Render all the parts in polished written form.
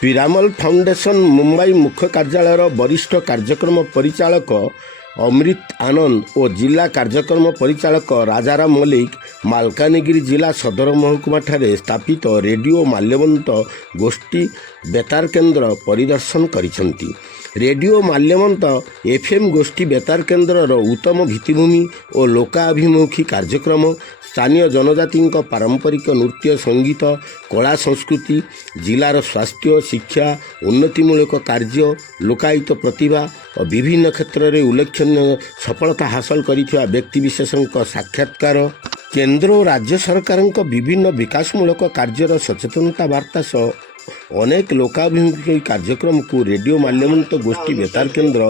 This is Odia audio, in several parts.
ପିରାମଲ ଫାଉଣ୍ଡେସନ ମୁମ୍ବାଇ ମୁଖ୍ୟ କାର୍ଯ୍ୟାଳୟର ବରିଷ୍ଠ କାର୍ଯ୍ୟକ୍ରମ ପରିଚାଳକ ଅମୃତ ଆନନ୍ଦ ଓ ଜିଲ୍ଲା କାର୍ଯ୍ୟକ୍ରମ ପରିଚାଳକ ରାଜାରାମ ମଲ୍ଲିକ ମାଲକାନଗିରି ଜିଲ୍ଲା ସଦର ମହକୁମାଠାରେ ସ୍ଥାପିତ ରେଡ଼ିଓ ମାଲ୍ୟବନ୍ତ ଗୋଷ୍ଠୀ ବେତାର କେନ୍ଦ୍ର ପରିଦର୍ଶନ କରିଛନ୍ତି। ରେଡ଼ିଓ ମାଲ୍ୟବନ୍ତ ଏଫ୍ଏମ୍ ଗୋଷ୍ଠୀ ବେତାର କେନ୍ଦ୍ରର ଉତ୍ତମ ଭିତ୍ତିଭୂମି ଓ ଲୋକାଭିମୁଖୀ କାର୍ଯ୍ୟକ୍ରମ, ସ୍ଥାନୀୟ ଜନଜାତିଙ୍କ ପାରମ୍ପରିକ ନୃତ୍ୟ, ସଙ୍ଗୀତ, କଳା ସଂସ୍କୃତି, ଜିଲ୍ଲାର ସ୍ୱାସ୍ଥ୍ୟ, ଶିକ୍ଷା, ଉନ୍ନତିମୂଳକ କାର୍ଯ୍ୟ, ଲୋକାୟତ ପ୍ରତିଭା ଓ ବିଭିନ୍ନ କ୍ଷେତ୍ରରେ ଉଲ୍ଲେଖନୀୟ ସଫଳତା ହାସଲ କରିଥିବା ବ୍ୟକ୍ତିବିଶେଷଙ୍କ ସାକ୍ଷାତକାର, କେନ୍ଦ୍ର ଓ ରାଜ୍ୟ ସରକାରଙ୍କ ବିଭିନ୍ନ ବିକାଶମୂଳକ କାର୍ଯ୍ୟର ସଚେତନତା ବାର୍ତ୍ତା ସହ ଅନେକ ଲୋକାଭିମୁଖୀ କାର୍ଯ୍ୟକ୍ରମକୁ ରେଡ଼ିଓ ମାଲ୍ୟବନ୍ତ ଗୋଷ୍ଠୀ ବେତାର କେନ୍ଦ୍ର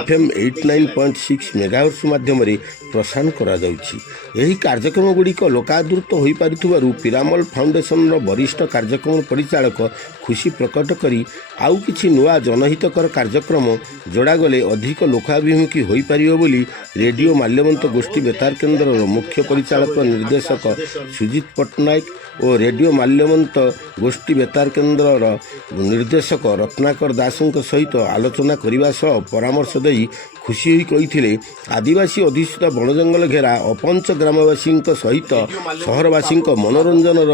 FM 89.6 ମେଗାହର୍ଟ୍ଜ ମାଧ୍ୟମରେ ପ୍ରସାରଣ କରାଯାଉଛି। ଏହି କାର୍ଯ୍ୟକ୍ରମଗୁଡ଼ିକ ଲୋକାଦୃତ ହୋଇପାରୁଥିବାରୁ ପିରାମଲ ଫାଉଣ୍ଡେସନର ବରିଷ୍ଠ କାର୍ଯ୍ୟକ୍ରମ ପରିଚାଳକ ଖୁସି ପ୍ରକଟ କରି ଆଉ କିଛି ନୂଆ ଜନହିତକର କାର୍ଯ୍ୟକ୍ରମ ଯୋଡ଼ାଗଲେ ଅଧିକ ଲୋକାଭିମୁଖୀ ହୋଇପାରିବ ବୋଲି ରେଡ଼ିଓ ମାଲ୍ୟବନ୍ତ ଗୋଷ୍ଠୀ ବେତାର କେନ୍ଦ୍ରର ମୁଖ୍ୟ ପରିଚାଳକ ନିର୍ଦ୍ଦେଶକ ସୁଜିତ ପଟ୍ଟନାୟକ ଓ ରେଡ଼ିଓ ମାଲ୍ୟବନ୍ତ ଗୋଷ୍ଠୀ ବେତାର କେନ୍ଦ୍ରର ନିର୍ଦ୍ଦେଶକ ରତ୍ନାକର ଦାସଙ୍କ ସହିତ ଆଲୋଚନା କରିବା ସହ ପରାମର୍ଶ ଦେଇ ଖୁସି ହୋଇ କହିଥିଲେ, ଆଦିବାସୀ ଅଧିଷ୍ଠିତ ବଣ ଜଙ୍ଗଲ ଘେରା ଅପଞ୍ଚ ଗ୍ରାମବାସୀଙ୍କ ସହିତ ସହରବାସୀଙ୍କ ମନୋରଞ୍ଜନର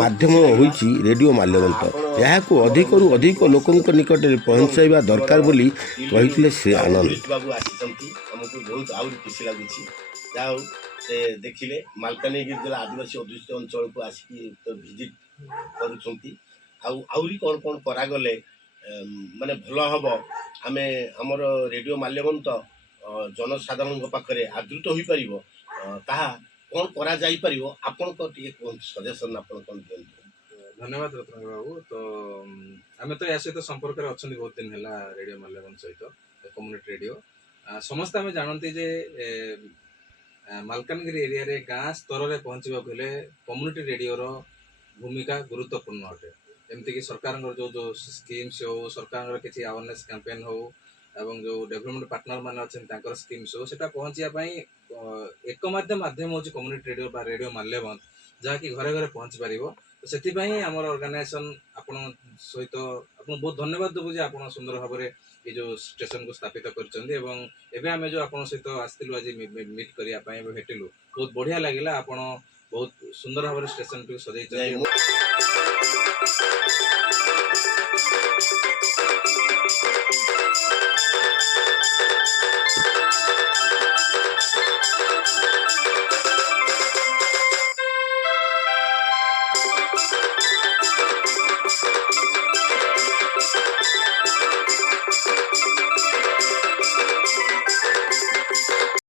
ମାଧ୍ୟମ ହୋଇଛି ରେଡ଼ିଓ ମାଲ୍ୟବନ୍ତ। ଏହାକୁ ଅଧିକରୁ ଅଧିକ ଲୋକଙ୍କ ନିକଟରେ ପହଞ୍ଚାଇବା ଦରକାର ବୋଲି କହିଥିଲେ ଶ୍ରୀ ଆନନ୍ଦ। ଆମକୁ ବହୁତ ଆହୁରି ଖୁସି ଲାଗୁଛି। ଯାହା ହଉ ସେ ଦେଖିଲେ ମାଲକାନଗିରି ଜିଲ୍ଲା ଆଦିବାସୀ ଅଧିଷ୍ଠିତ ଅଞ୍ଚଳକୁ ଆସିକି ଭିଜିଟ୍ କରୁଛନ୍ତି। ଆହୁରି କ'ଣ କ'ଣ କରାଗଲେ ମାନେ ଭଲ ହେବ, ଆମେ ଆମର ରେଡ଼ିଓ ମାଲ୍ୟବନ୍ତ ଜନସାଧାରଣଙ୍କ ପାଖରେ ଆଦୃତ ହୋଇପାରିବ, ତାହା କ'ଣ କରାଯାଇପାରିବ ଆପଣଙ୍କ ଟିକେ କୁହନ୍ତୁ, ସଜେସନ୍ ଆପଣ କ'ଣ ଦିଅନ୍ତୁ। ଧନ୍ୟବାଦ ରତ୍ନାକର ବାବୁ। ତ ଆମେ ତ ଏହା ସହିତ ସମ୍ପର୍କରେ ଅଛନ୍ତି ବହୁତ ଦିନ ହେଲା ରେଡ଼ିଓ ମାଲ୍ୟବନ୍ତ ସହିତ, କମ୍ୟୁନିଟି ରେଡ଼ିଓ। ସମସ୍ତେ ଆମେ ଜାଣନ୍ତି ଯେ ମାଲକାନଗିରି ଏରିଆରେ ଗାଁ ସ୍ତରରେ ପହଞ୍ଚିବାକୁ ହେଲେ କମ୍ୟୁନିଟି ରେଡ଼ିଓର ଭୂମିକା ଗୁରୁତ୍ୱପୂର୍ଣ୍ଣ ଅଟେ। ଯେମିତିକି ସରକାରଙ୍କର ଯେଉଁ ସ୍କିମ୍ସ ହେଉ, ସରକାରଙ୍କର କିଛି ଆୱାରନେସ୍ କ୍ୟାମ୍ପେନ୍ ହେଉ ଏବଂ ଯେଉଁ ଡେଭଲପମେଣ୍ଟ ପାର୍ଟନର ମାନେ ଅଛନ୍ତି ତାଙ୍କର ସ୍କିମ୍ସ ହେଉ, ସେଟା ପହଞ୍ଚିବା ପାଇଁ ଏକମାତ୍ର ମାଧ୍ୟମ ହେଉଛି କମ୍ୟୁନିଟି ରେଡ଼ିଓ ବା ରେଡ଼ିଓ ମାଲ୍ୟବନ୍ତ, ଯାହାକି ଘରେ ଘରେ ପହଞ୍ଚି ପାରିବ। ତ ସେଥିପାଇଁ ଆମର ଅର୍ଗାନାଇଜେସନ୍ ଆପଣଙ୍କ ସହିତ ଆପଣଙ୍କୁ ବହୁତ ଧନ୍ୟବାଦ ଦେବୁ ଯେ ଆପଣ ସୁନ୍ଦର ଭାବରେ ଏ ଯେଉଁ ଷ୍ଟେସନକୁ ସ୍ଥାପିତ କରିଛନ୍ତି ଏବଂ ଏବେ ଆମେ ଯେଉଁ ଆପଣଙ୍କ ସହିତ ଆସିଥିଲୁ ଆଜି ମିଟ୍ କରିବା ପାଇଁ ଏବେ ଭେଟିଲୁ, ବହୁତ ବଢ଼ିଆ ଲାଗିଲା। ଆପଣ ବହୁତ ସୁନ୍ଦର ଭାବରେ ଷ୍ଟେସନଟିକୁ ସଜେଇଛନ୍ତି।